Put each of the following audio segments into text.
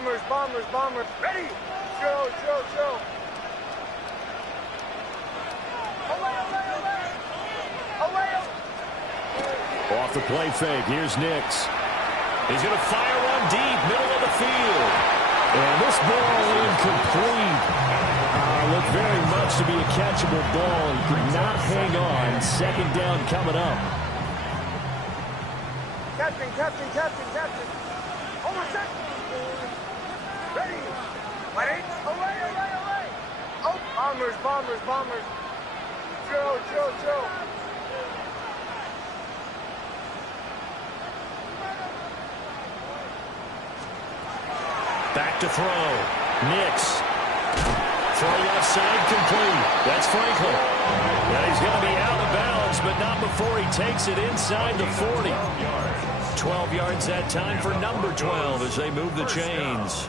Bombers, bombers, bombers. Ready? Show, show, show. Away, away, away. Away, away. Off the play fake, here's Nix. He's going to fire one deep, middle of the field. And this ball incomplete. Looked very much to be a catchable ball and could not hang on. Second down coming up. Captain, captain, captain, captain. Almost set. Ready. Wait. Away, away, away. Oh, bombers, bombers, bombers. Joe, Joe, Joe. Back to throw. Nix. Throw left side complete. That's Franklin. Now he's going to be out of bounds, but not before he takes it inside the 40. 12 yards that time for number 12 as they move the chains.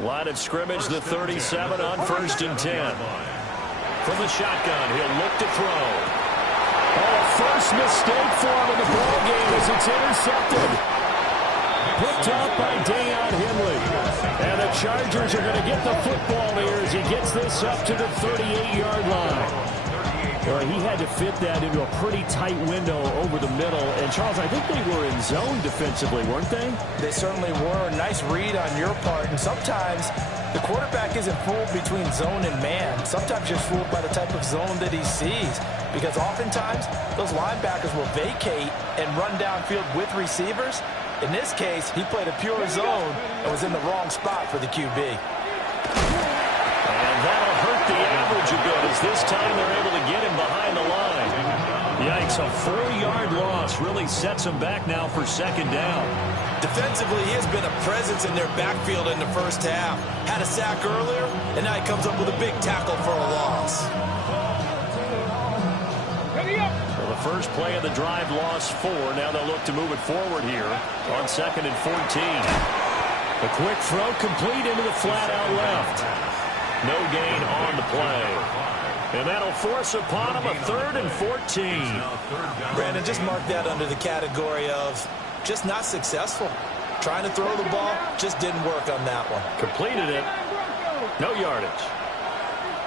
Line of scrimmage, the 37 on 1st and 10. From the shotgun, he'll look to throw. Oh, first mistake for him in the ball game as it's intercepted. Picked up by Jay.R. And the Chargers are going to get the football here as he gets this up to the 38-yard line. Well, he had to fit that into a pretty tight window over the middle. And, Charles, I think they were in zone defensively, weren't they? They certainly were. Nice read on your part. And sometimes the quarterback isn't fooled between zone and man. Sometimes you're fooled by the type of zone that he sees. Because oftentimes, those linebackers will vacate and run downfield with receivers. In this case, he played a pure zone and was in the wrong spot for the QB. And that'll hurt the average a bit as this time they're able to get him behind the line. Yikes, a 4-yard loss really sets him back now for second down. Defensively, he has been a presence in their backfield in the first half. Had a sack earlier, and now he comes up with a big tackle for a loss. So the first play of the drive lost 4. Now they'll look to move it forward here on 2nd and 14. A quick throw complete into the flat out left. No gain on the play. And that'll force upon him a 3rd and 14. Brandon, just mark that under the category of just not successful. Trying to throw the ball, just didn't work on that one. Completed it. No yardage.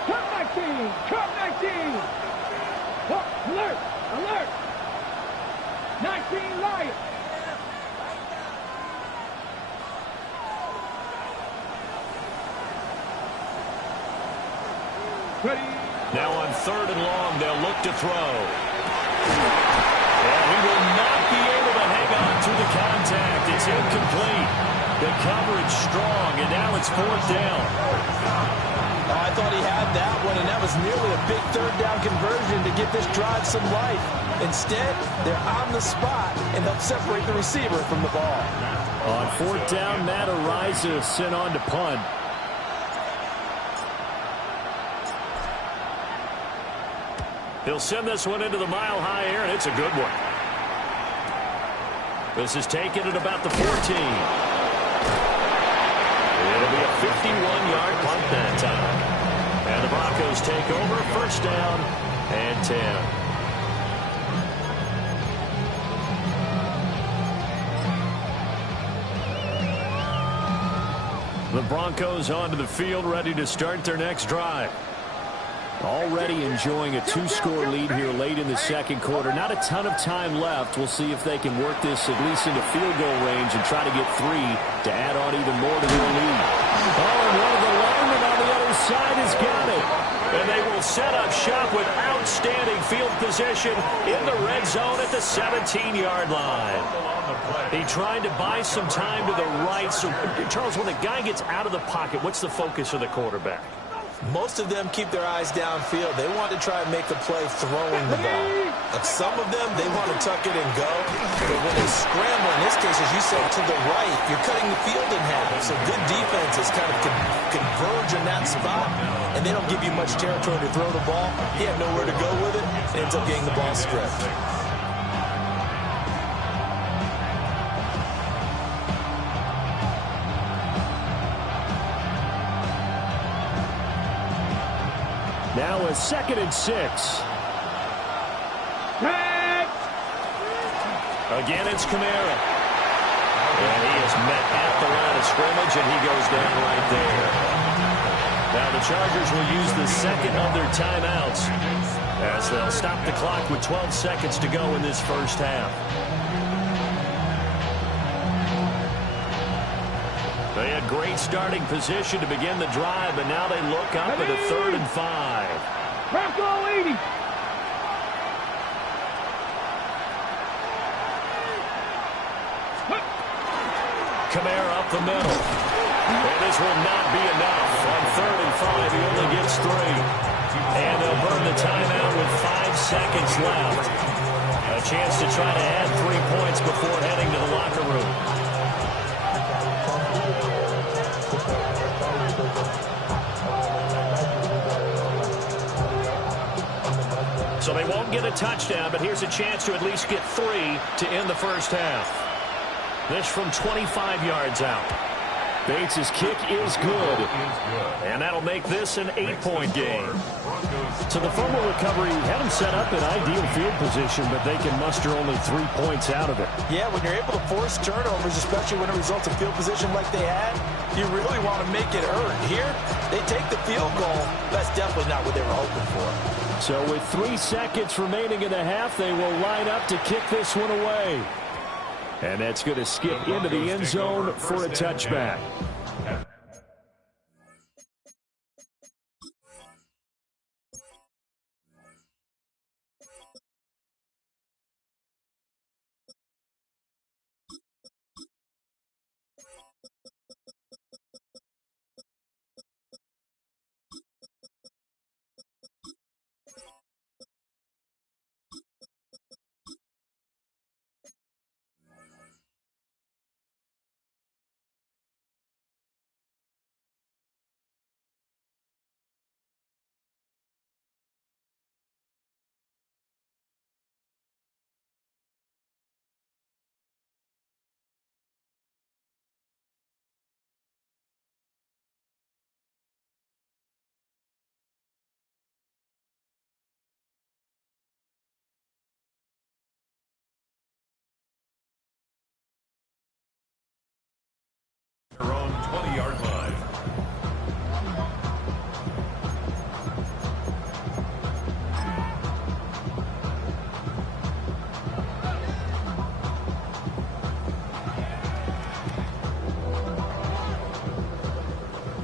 Cut 19, cut 19. Alert, alert. 19 Lions. Ready. Now on 3rd and long, they'll look to throw. And he will not be able to hang on through the contact. It's incomplete. The coverage strong, and now it's 4th down. Oh, I thought he had that one, and that was nearly a big 3rd down conversion to get this drive some life. Instead, they're on the spot and help separate the receiver from the ball. On 4th down, Matt Ariza sent on to punt. He'll send this one into the mile-high air, and it's a good one. This is taken at about the 14. It'll be a 51-yard punt that time. And the Broncos take over, 1st down and 10. The Broncos onto the field, ready to start their next drive. Already enjoying a 2-score lead here late in the 2nd quarter. Not a ton of time left. We'll see if they can work this at least into field goal range and try to get 3 to add on even more to their lead. Oh, and one of the linemen on the other side has got it. And they will set up shop with outstanding field position in the red zone at the 17-yard line. He tried to buy some time to the right. So, Charles, when a guy gets out of the pocket, what's the focus of the quarterback? Most of them keep their eyes downfield. They want to try and make the play throwing the ball. But some of them, they want to tuck it and go. But when they scramble, in this case, as you said, to the right, you're cutting the field in half. So good defenses kind of converge in that spot, and they don't give you much territory to throw the ball. He had nowhere to go with it, and ends up getting the ball stripped. Now a 2nd and 6. Again, it's Kamara. And he is met at the line of scrimmage, and he goes down right there. Now the Chargers will use the second of their timeouts as they'll stop the clock with 12 seconds to go in this first half. They had great starting position to begin the drive, but now they look up at a 3rd and 5. Bronco 80. Kamara up the middle. And this will not be enough. On 3rd and 5, he only gets 3. And they'll burn the timeout with 5 seconds left. A chance to try to add 3 points before heading to the locker room. So they won't get a touchdown, but here's a chance to at least get 3 to end the first half. This from 25 yards out. Bates' kick is good. And that'll make this an 8-point game. So the fumble recovery had them set up in ideal field position, but they can muster only 3 points out of it. Yeah, when you're able to force turnovers, especially when it results in field position like they had, you really want to make it hurt. Here, they take the field goal. That's definitely not what they were hoping for. So with 3 seconds remaining in the half, they will line up to kick this one away. And that's going to skip into the end zone for a touchback. Their own 20-yard line.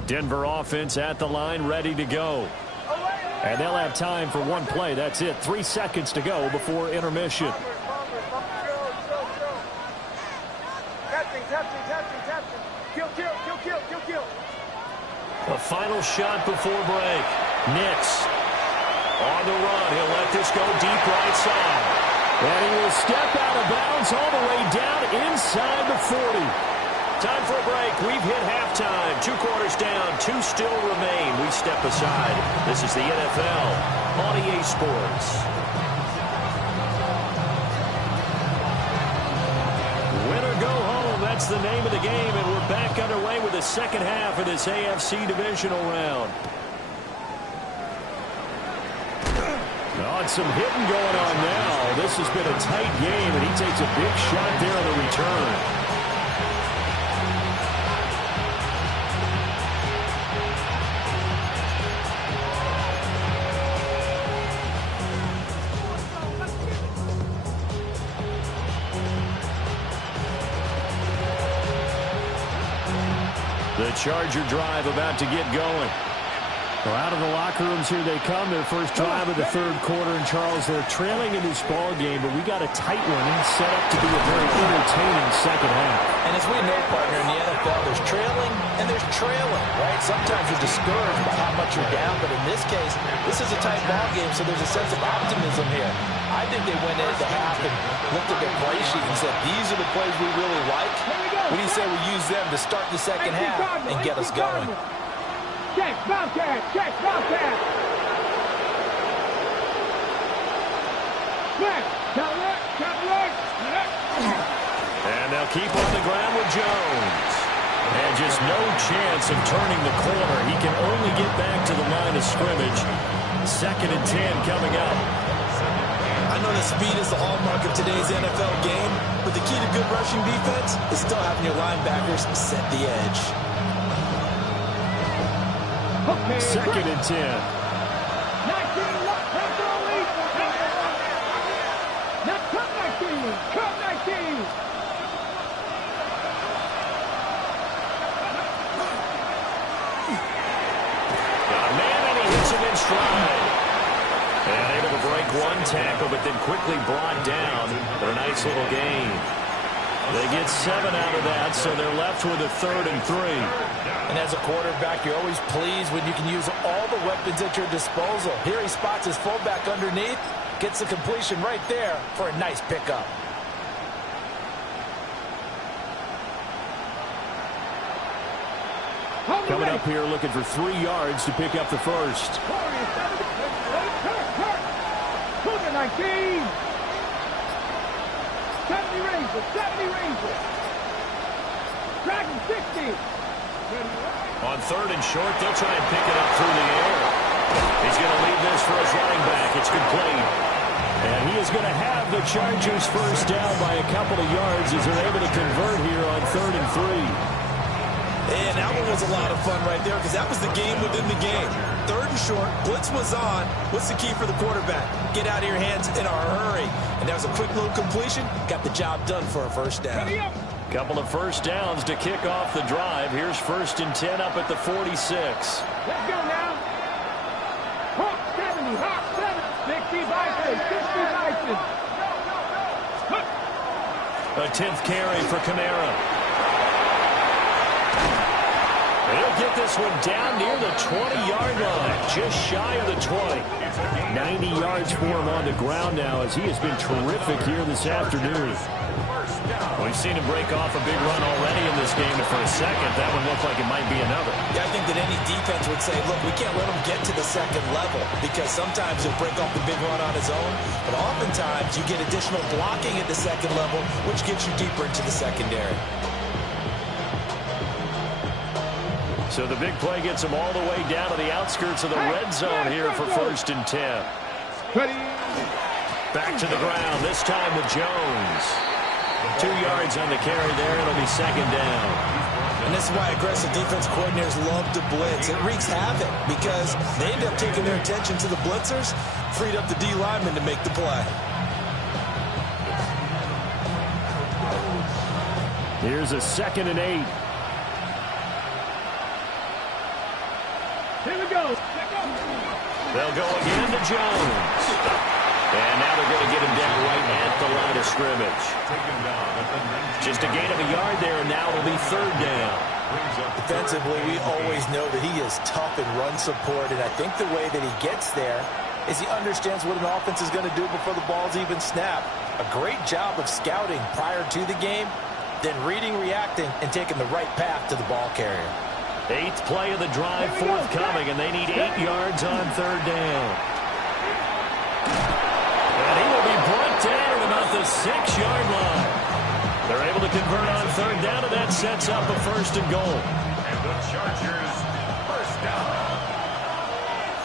Denver offense at the line, ready to go. And they'll have time for one play. That's it. 3 seconds to go before intermission. The final shot before break. Nix on the run. He'll let this go deep right side. And he will step out of bounds all the way down inside the 40. Time for a break. We've hit halftime. 2 quarters down. 2 still remain. We step aside. This is the NFL on EA Sports. Win or go home. That's the name of the game. And we're back underway with the second half of this AFC divisional round. Some hitting going on now. This has been a tight game, and he takes a big shot there on the return. The Charger drive about to get going. Well, out of the locker rooms here they come. Their first drive of the third quarter. And, Charles, they're trailing in this ball game, but we got a tight one set up to be a very entertaining second half. And as we know, partner, in the NFL, there's trailing and there's trailing, right? Sometimes you're discouraged by how much you're down, but in this case, this is a tight ball game, so there's a sense of optimism here. I think they went into half and looked at their play sheet and said, these are the plays we really like. What do you say we use them to start the second half and get us going? Check, Bobcat! Check, Bobcat! Left, left. And they'll keep on the ground with Jones. And just no chance of turning the corner. He can only get back to the line of scrimmage. 2nd and 10 coming up. I know that speed is the hallmark of today's NFL game, but but the key to good rushing defense is still having your linebackers set the edge. Okay, 2nd and 10. 19, not cut 19, cut 19. Got a man, and he hits him in stride. And able to break one tackle, but then quickly brought down. But a nice little gain. They get 7 out of that, so they're left with a 3rd and 3. And as a quarterback, you're always pleased when you can use all the weapons at your disposal. Here he spots his fullback underneath, gets the completion right there for a nice pickup. Coming up here looking for 3 yards to pick up the first. 19. 70 Rangers, 70 Rangers. Dragon 60. On 3rd and short, they'll try and pick it up through the air. He's going to leave this for his running back. It's complete. And he is going to have the Chargers first down by a couple of yards as they're able to convert here on 3rd and 3. And that one was a lot of fun right there because that was the game within the game. 3rd and short, blitz was on. What's the key for the quarterback? Get out of your hands in a hurry. And that was a quick little completion. Got the job done for a first down. Couple of first downs to kick off the drive. Here's 1st and 10 up at the 46. Let's go now. Hawk 70, Hawk 70. 60 Bison, 60 Bison. A 10th carry for Kamara. He'll get this one down near the 20-yard line, just shy of the 20. 90 yards for him on the ground now as he has been terrific here this afternoon. We've seen him break off a big run already in this game, and for a second, that one looked like it might be another. Yeah, I think that any defense would say, look, we can't let him get to the second level because sometimes he'll break off the big run on his own, but oftentimes you get additional blocking at the second level, which gets you deeper into the secondary. So the big play gets him all the way down to the outskirts of the red zone here for 1st and 10. Back to the ground, this time with Jones. 2 yards on the carry there. It'll be 2nd down. And this is why aggressive defense coordinators love to blitz. It wreaks havoc because they end up taking their attention to the blitzers, freed up the D lineman to make the play. Here's a 2nd and 8. Here we go. They'll go again to Jones. And now they're going to get him down right at the line of scrimmage. Just a gain of a yard there, and now it'll be 3rd down. Defensively, we always know that he is tough in run support, and I think the way that he gets there is he understands what an offense is going to do before the ball's even snapped. A great job of scouting prior to the game, then reading, reacting, and taking the right path to the ball carrier. 8th play of the drive forthcoming, and they need 8 yards on 3rd down. And he will be brought down at about the 6-yard line. They're able to convert on 3rd down, and that sets up a 1st and goal. And the Chargers, first down.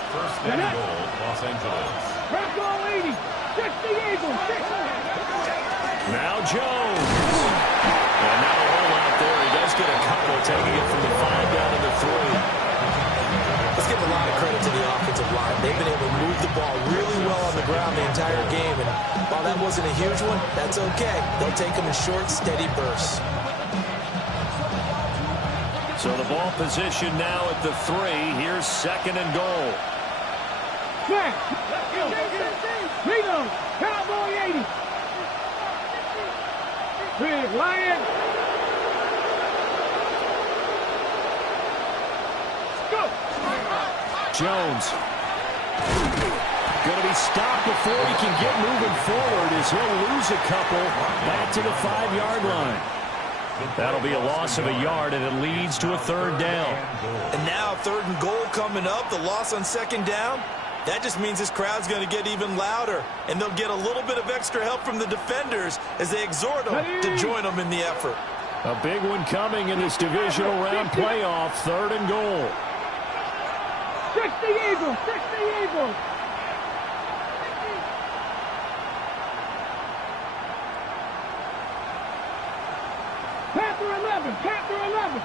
1st and goal, Los Angeles. Press all 80. 60 Eagles. 60. Now Jones. And now a hole out there. He does get a couple, taking it from the 5 down to the 3. Let's give a lot of credit to the offensive line. They've been able to move the ball really well on the ground the entire game. And while that wasn't a huge one, that's okay. They'll take them in short, steady bursts. So the ball position now at the 3. Here's 2nd and goal. Back. Reno. Cowboy 80. Big Lion. Go. Jones. Going to be stopped before he can get moving forward as he'll lose a couple back to the 5-yard line. That'll be a loss of a yard, and it leads to a 3rd down. And now 3rd and goal coming up, the loss on 2nd down. That just means this crowd's going to get even louder, and they'll get a little bit of extra help from the defenders as they exhort them to join them in the effort. A big one coming in this divisional round playoff, 3rd and goal. 60 Eagles, 60 Eagles. Capture 11. Capture 11.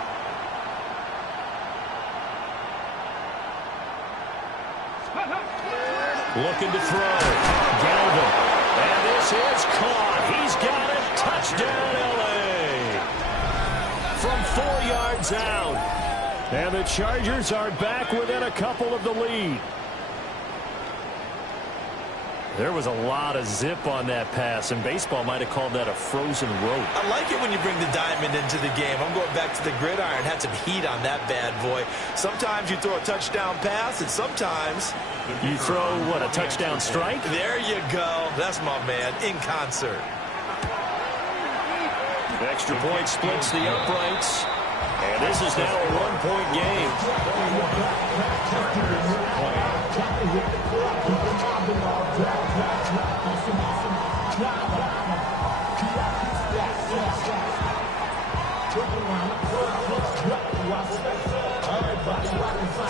Looking to throw. Galvin. And this is caught. He's got it. Touchdown, L.A. From 4 yards out. And the Chargers are back within a couple of the lead. There was a lot of zip on that pass, and baseball might have called that a frozen rope. I like it when you bring the diamond into the game. I'm going back to the gridiron. Had some heat on that bad boy. Sometimes you throw a touchdown pass, and sometimes you throw, what, a touchdown strike? There you go. That's my man, in concert. Extra point splits the uprights. And this is now a one-point game.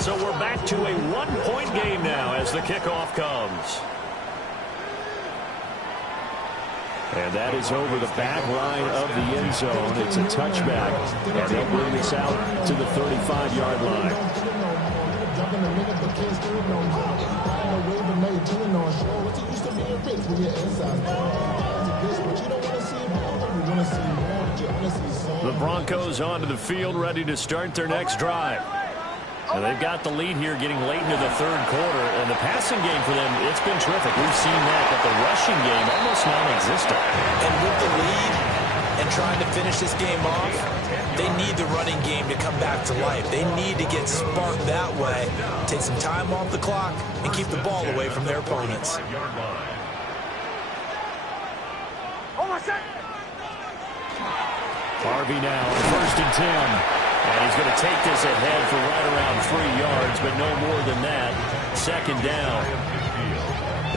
So we're back to a one-point game now as the kickoff comes. And that is over the back line of the end zone. It's a touchback. And they'll bring this out to the 35-yard line. The Broncos onto the field, ready to start their next drive. And they've got the lead here getting late into the third quarter. And the passing game for them, it's been terrific. We've seen that, but the rushing game almost non-existent. And with the lead and trying to finish this game off, they need the running game to come back to life. They need to get sparked that way, take some time off the clock, and keep the ball away from their opponents. Harvey now, 1st and 10. And he's going to take this ahead for right around 3 yards, but no more than that. 2nd down.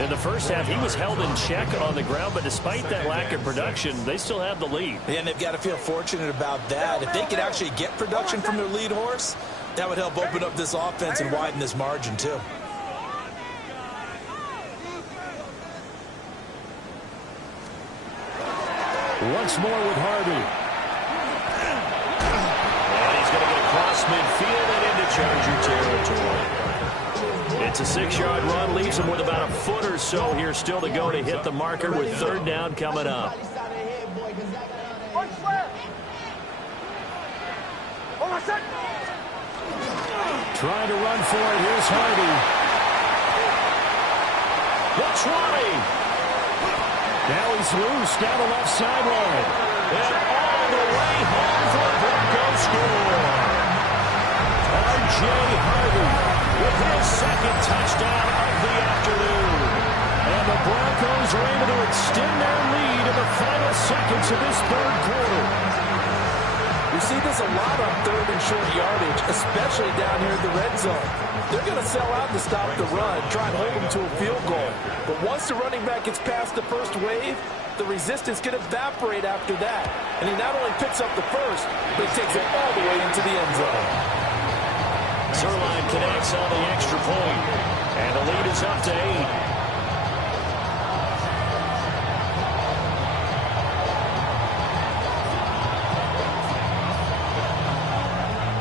In the first half, he was held in check on the ground, but despite that lack of production, they still have the lead. And they've got to feel fortunate about that. If they could actually get production from their lead horse, that would help open up this offense and widen this margin, too. Once more with Harvey. Across midfield and into Charger territory. It's a 6-yard run, leaves him with about a foot or so here still to go to hit the marker with 3rd down coming up. Trying to run for it. Here's Harvey. The 20. Now he's loose down the left sideline. And all the way home for a Broncos score. Jay.R. with his 2nd touchdown of the afternoon. And the Broncos are able to extend their lead in the final seconds of this 3rd quarter. We see this a lot on 3rd and short yardage, especially down here in the red zone. They're going to sell out to stop the run, try and hold them to a field goal. But once the running back gets past the first wave, the resistance can evaporate after that. And he not only picks up the first, but he takes it all the way into the end zone. Zerline connects on the extra point, and the lead is up to 8.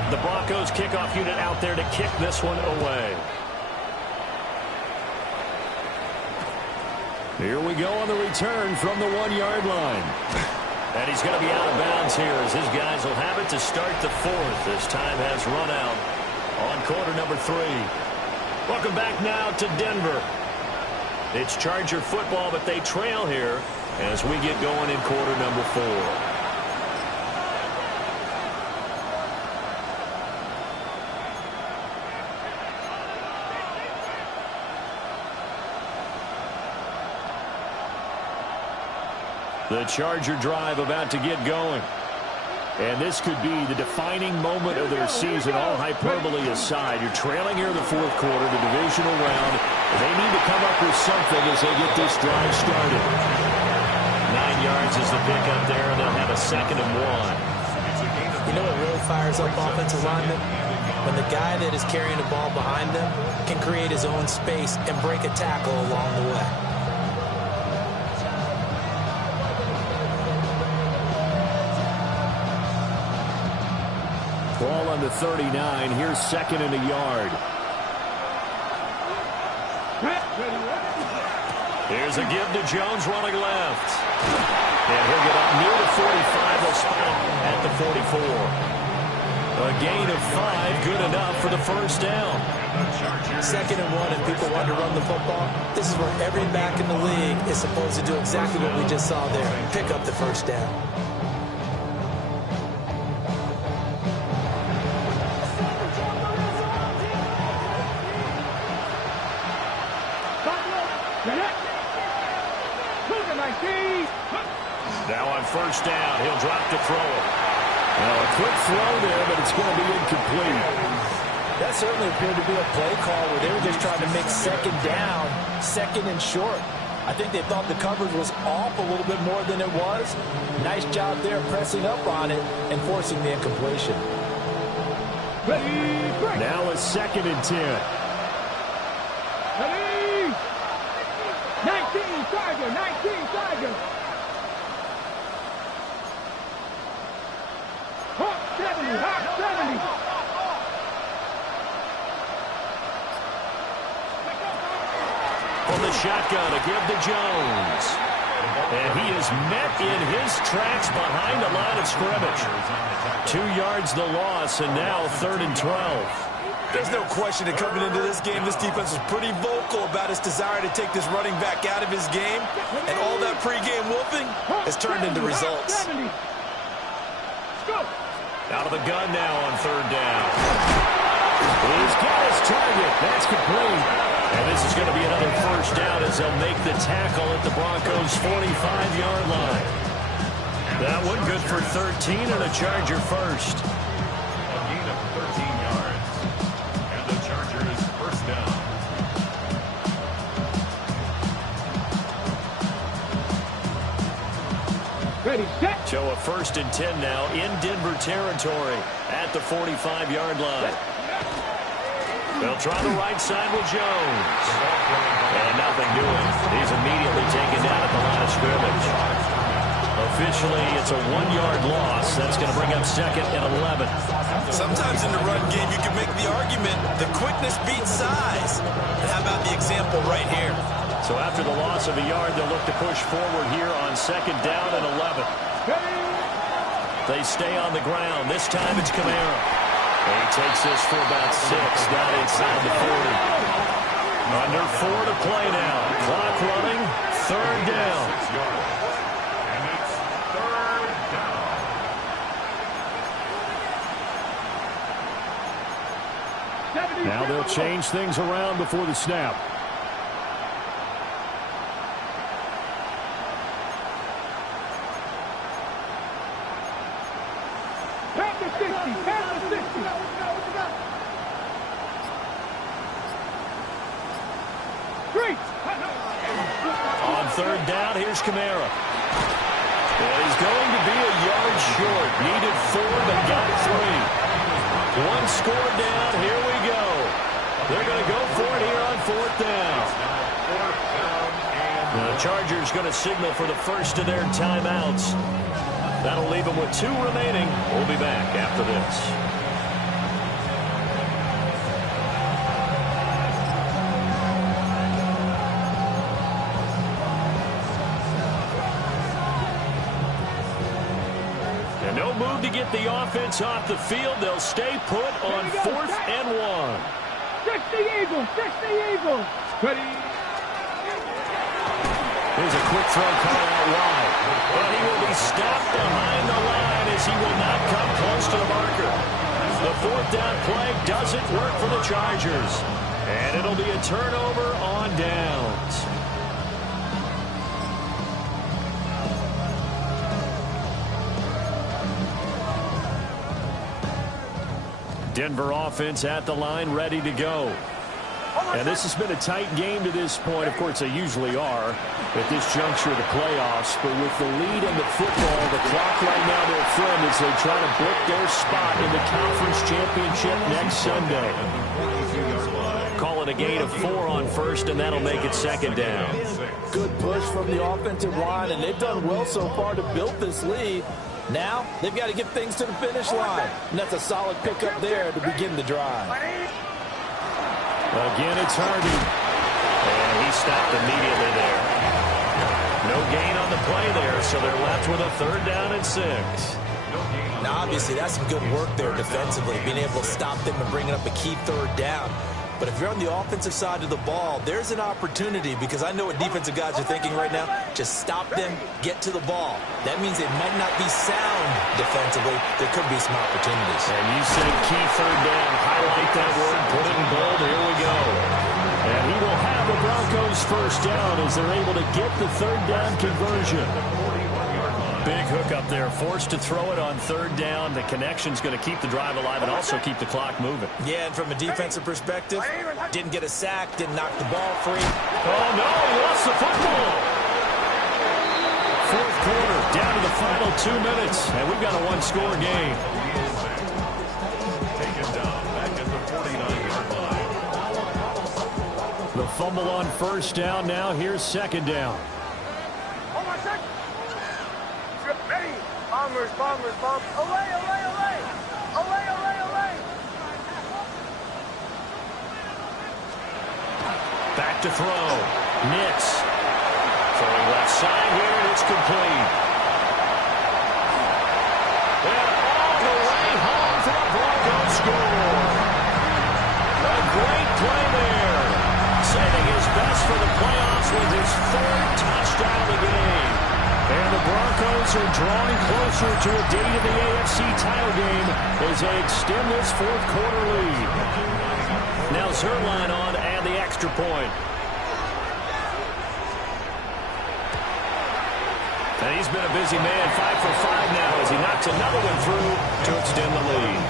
The Broncos kickoff unit out there to kick this one away. Here we go on the return from the 1-yard line. And he's going to be out of bounds here as his guys will have it to start the 4th. This time has run out on quarter number 3. Welcome back now to Denver. It's Charger football, but they trail here as we get going in quarter number 4. The Charger drive about to get going. And this could be the defining moment of their season, all hyperbole aside. You're trailing here in the 4th quarter, the divisional round. They need to come up with something as they get this drive started. 9 yards is the pickup there, and they'll have a 2nd and 1. You know what really fires up offensive linemen? When the guy that is carrying the ball behind them can create his own space and break a tackle along the way. Ball on the 39. Here's second and a yard. Here's a give to Jones running left. And he'll get up near the 45. They'll spot him at the 44. A gain of 5, good enough for the first down. 2nd and 1, and people want to run the football. This is where every back in the league is supposed to do exactly what we just saw there. Pick up the first down. Now on first down, he'll drop to throw it. Well, a quick throw there, but it's going to be incomplete. That certainly appeared to be a play call where they were just trying to make second down, second and short. I think they thought the coverage was off a little bit more than it was. Nice job there pressing up on it and forcing the incompletion. Now a 2nd and 10. 19 Tiger, 19 Tiger. Hawk 70, Hawk 70. From the shotgun, a give to Jones. And he is met in his tracks behind the line of scrimmage. 2 yards the loss, and now 3rd and 12. There's no question that coming into this game, this defense was pretty vocal about its desire to take this running back out of his game. And all that pregame wolfing has turned into results. Out of the gun now on 3rd down. He's got his target. That's complete. And this is going to be another first down as they'll make the tackle at the Broncos' 45-yard line. That one good for 13 and a Charger first. A gain of 13 yards. And the Chargers first down. Ready, set. So a 1st and 10 now in Denver territory at the 45-yard line. They'll try the right side with Jones. And nothing doing. He's immediately taken down at the line of scrimmage. Officially, it's a 1-yard loss. That's going to bring up 2nd and 11. Sometimes in the run game, you can make the argument the quickness beats size. And how about the example right here? So after the loss of a yard, they'll look to push forward here on 2nd down and 11. They stay on the ground. This time it's Kamara. And he takes this for about 6 down inside the 40. Under 4 to play now. Clock running. 3rd down. 6 yards. And it's 3rd down. Now they'll change things around before the snap. Pass the 60, pass the 60. Three. On 3rd down, here's Kamara. And he's going to be a yard short. Needed 4, but got 3. 1 score down. Here we go. They're going to go for it here on 4th down. The Chargers going to signal for the first of their timeouts. That'll leave them with 2 remaining. We'll be back after this. No move to get the offense off the field. They'll stay put on 4th and 1. Fix the Eagles, fix the Eagles. Ready. Here's a quick throw call out wide. But he will be stopped behind the line as he will not come close to the marker. The 4th down play doesn't work for the Chargers. And it'll be a turnover on downs. Denver offense at the line, ready to go. And this has been a tight game to this point. Of course, they usually are at this juncture of the playoffs. But with the lead in the football, the clock right now, their friend, as they try to book their spot in the conference championship next Sunday. Call it and a gain of 4 on first, and that'll make it second down. Good push from the offensive line, and they've done well so far to build this lead. Now they've got to get things to the finish line, and that's a solid pickup there to begin the drive. Again, it's Harvey, and he stopped immediately there. No gain on the play there, so they're left with a 3rd down and 6. Now, obviously, that's some good work there defensively, being able to stop them and bringing up a key 3rd down. But if you're on the offensive side of the ball, there's an opportunity, because I know what defensive guys are thinking right now. Just stop them, get to the ball. That means it might not be sound defensively. There could be some opportunities. And you say key 3rd down. Highlight that word, put it in bold. Here we go. And he will have the Broncos 1st down as they're able to get the 3rd down conversion. Big hook up there, forced to throw it on 3rd down. The connection's going to keep the drive alive and also keep the clock moving. Yeah, and from a defensive perspective, didn't get a sack, didn't knock the ball free. Oh, no, he lost the football. 4th quarter, down to the final 2 minutes, and we've got a 1-score game. Taken down back at the 49-yard line. The fumble on 1st down. Now here's 2nd down. Hold on a second. Ready. Bombers, bombers, bombers. Away, away, away. Away, away, away. Back to throw. Nix. Throwing left side here, and it's complete. And all the way home for a Broncos score. A great play there. Saving his best for the playoffs with his 3rd touchdown of the game. And the Broncos are drawing closer to a date of the AFC title game as they extend this 4th quarter lead. Now Zerline on and the extra point. And he's been a busy man, 5 for 5 now as he knocks another one through to extend the lead.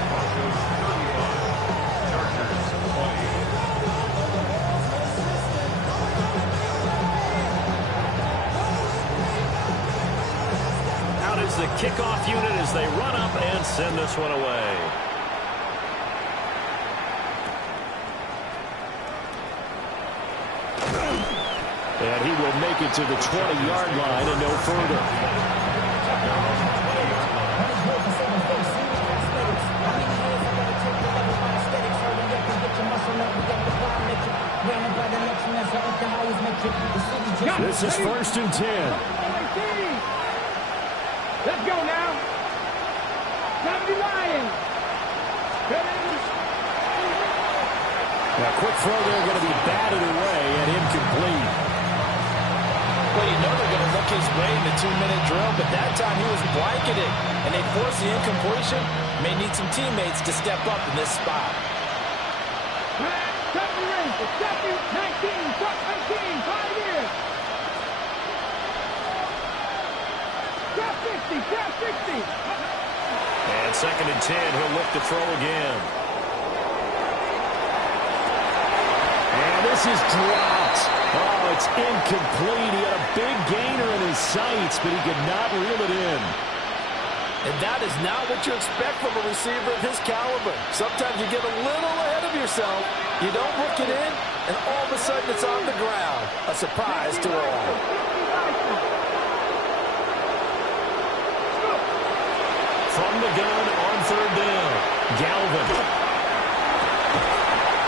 The kickoff unit as they run up and send this one away. And he will make it to the 20-yard line and no further. This is 1st and 10. Let's go now. 70 Lions. Now, quick throw there going to be batted away and incomplete. Well, you know they're going to look his way in the 2-minute drill, but that time he was blanketed, and they forced the incompletion. May need some teammates to step up in this spot. Second race, second, 19, 5 years. Grab 60, grab 60. And 2nd and 10, he'll look to throw again. And this is dropped. Oh, it's incomplete. He had a big gainer in his sights, but he could not reel it in. And that is not what you expect from a receiver of his caliber. Sometimes you get a little ahead of yourself. You don't hook it in, and all of a sudden it's on the ground. A surprise to all. From the gun on 3rd down, Galvin.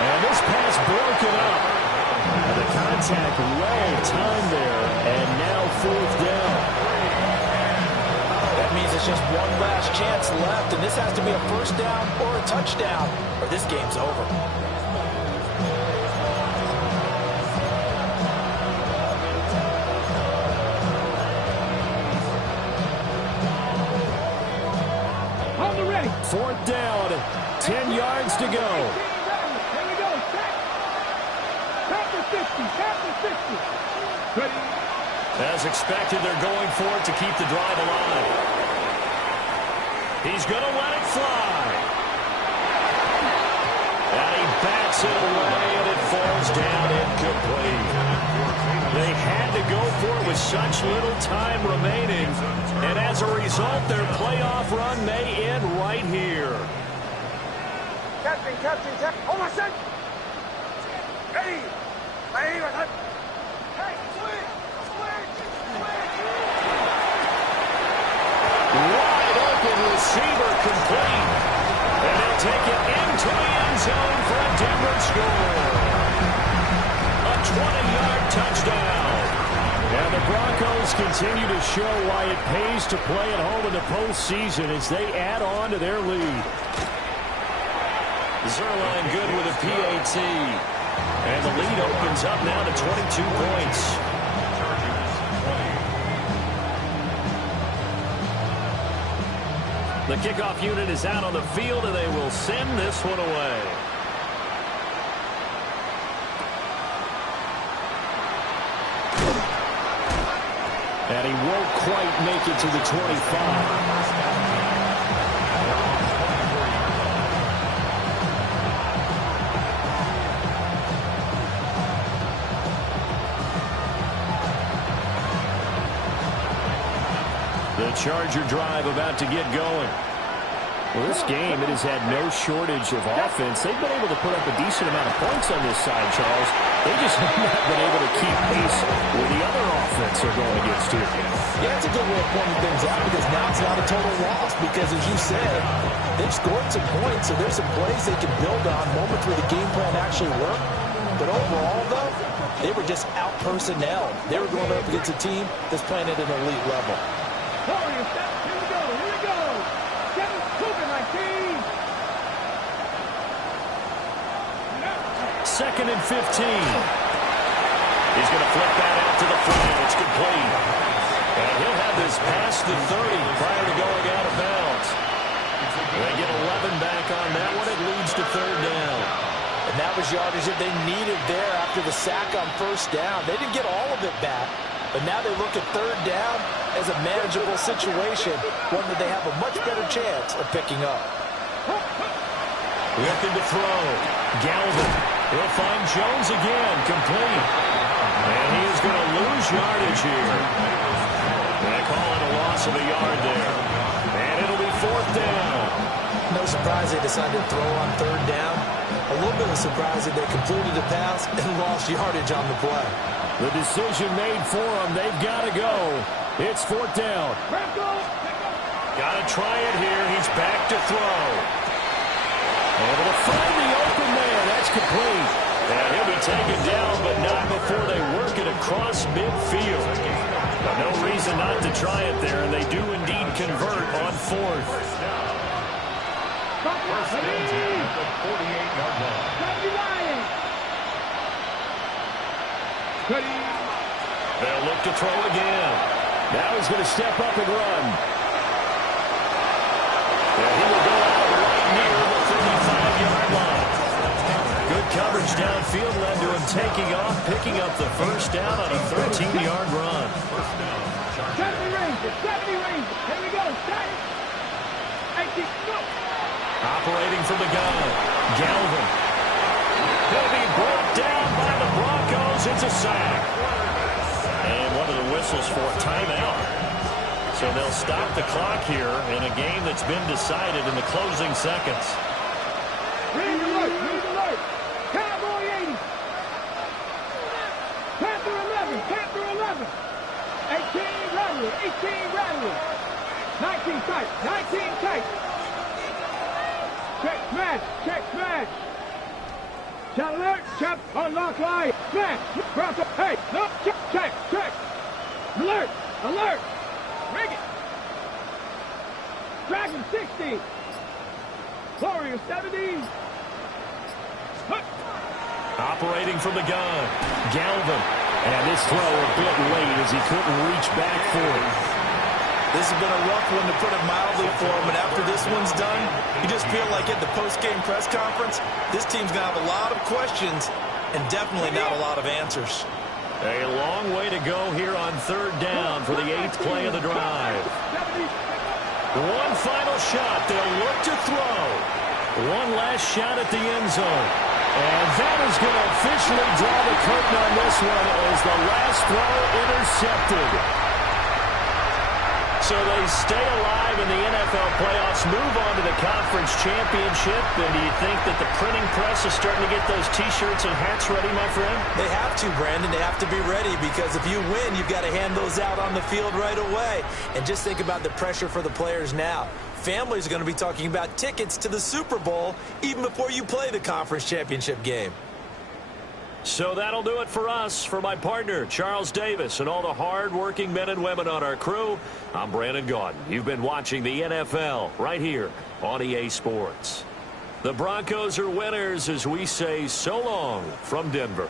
And this pass broken up. And the contact well timed there, and now 4th down. That means it's just one last chance left, and this has to be a 1st down or a touchdown, or this game's over. On the ready. 4th down, 10 yards to go. Here we go. Tap the 50. Tap the 50. Ready. As expected, they're going for it to keep the drive alive. He's going to let it fly. And he bats it away, and it falls down incomplete. They had to go for it with such little time remaining. And as a result, their playoff run may end right here. Captain, captain, captain. Hold on a second. Ready. Ready. Hey, swing. Wide open receiver complete. And he'll take it into the end zone for a Denver score. A 20-yard touchdown. And the Broncos continue to show why it pays to play at home in the postseason as they add on to their lead. Zerline good with a PAT. And the lead opens up now to 22 points. The kickoff unit is out on the field, and they will send this one away. And he won't quite make it to the 25. The Charger drive about to get going. Well, this game, it has had no shortage of offense. They've been able to put up a decent amount of points on this side, Charles. They just have not been able to keep pace with the other offense they're going against here. Yeah, that's a good way of pointing things out because now it's not a total loss because, as you said, they've scored some points, so there's some plays they can build on, moments where the game plan actually worked. But overall, though, they were just out-personnel. They were going up against a team that's playing at an elite level. Here we go. 7-19. Second and 15. He's going to flip that out to the flat. It's complete. And he'll have this past the 30 prior to going out of bounds. They get 11 back on that one. It leads to third down. And that was yardage that they needed there after the sack on first down. They didn't get all of it back, but now they look at third down as a manageable situation, one that they have a much better chance of picking up. Looking to throw. Galvin. He'll find Jones again. Complete. And he is going to lose yardage here. They call it a loss of a yard there. And it'll be fourth down. No surprise they decided to throw on third down. A little bit of surprise that they completed the pass and lost yardage on the play. The decision made for them. They've got to go. It's fourth down. Got to try it here. He's back to throw. Able to find the open man. That's complete. And he'll be taken down, but not before they work it across midfield. But no reason not to try it there, and they do indeed convert on fourth. First and 10 at the 48-yard line. They'll look to throw again. Now he's going to step up and run. And he will go out right near the 35-yard line. Good coverage downfield led to him taking off, picking up the first down on a 13-yard run. 70 Rangers. Here we go. Start it. 18, go. Operating from the gun. Galvin. He'll be brought down by the Broncos. It's a sack. And one of the whistles for a timeout. So they'll stop the clock here in a game that's been decided in the closing seconds. Read alert. Cowboy 80. Panther 11. 18 rattler. 19 tight. Check smash. Shot alert. Chop. Unlock line. Smash. Cross up. Hey. No. Check. Alert. Rig it. Dragon 60. Warrior 70. Operating from the gun. Galvin. And this throw a bit late as he couldn't reach back for it. This has been a rough one, to put it mildly, for him. And after this one's done, you just feel like at the post-game press conference, this team's going to have a lot of questions and definitely not a lot of answers. A long way to go here on third down for the 8th play of the drive. One final shot. They'll look to throw. One last shot at the end zone. And that is going to officially draw the curtain on this one as the last throw intercepted. So they stay alive in the NFL playoffs, move on to the conference championship. And do you think that the printing press is starting to get those T-shirts and hats ready, my friend? They have to, Brandon. They have to be ready because if you win, you've got to hand those out on the field right away. And just think about the pressure for the players now. Families are going to be talking about tickets to the Super Bowl even before you play the conference championship game. So that'll do it for us. For my partner, Charles Davis, and all the hard-working men and women on our crew, I'm Brandon Gaudin. You've been watching the NFL right here on EA Sports. The Broncos are winners as we say so long from Denver.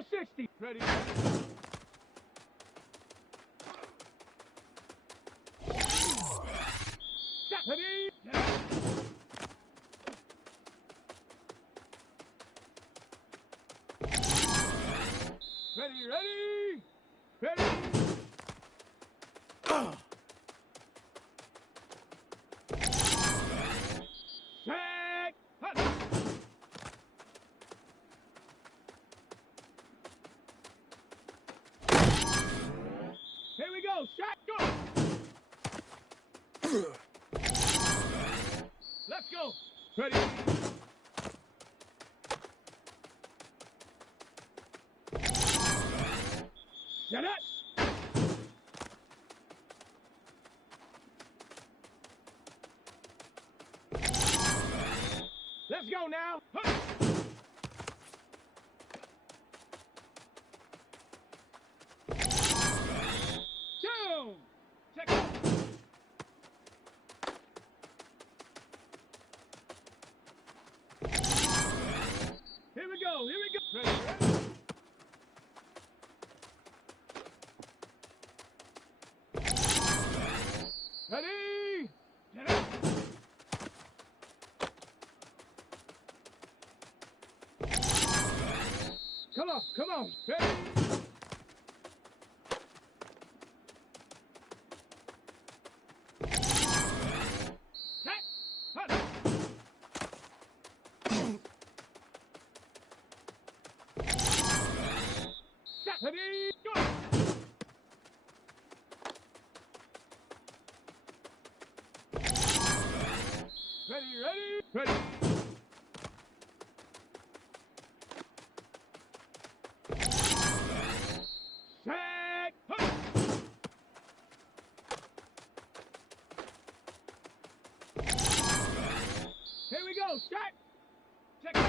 to 60. Ready. Set. Ready. Ready, ready. Ready. Set. Hut. Here we go. Shot. Go. Let's go. Ready. Set it. Let's go now. Huh. Down. Check out. Here we go. Here we go. Ready, ready. Ready. Get up. Come on, come on. Ready. Set. Hut. Set. Ready. Go. Ready, ready, ready. Set. Hut. Here we go. Start. Check out.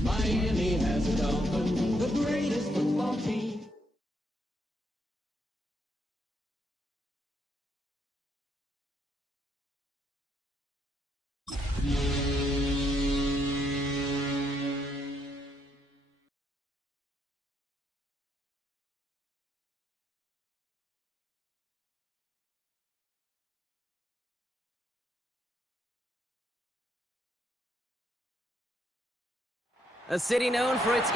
Miami has a Dolphin, the greatest football team. A city known for its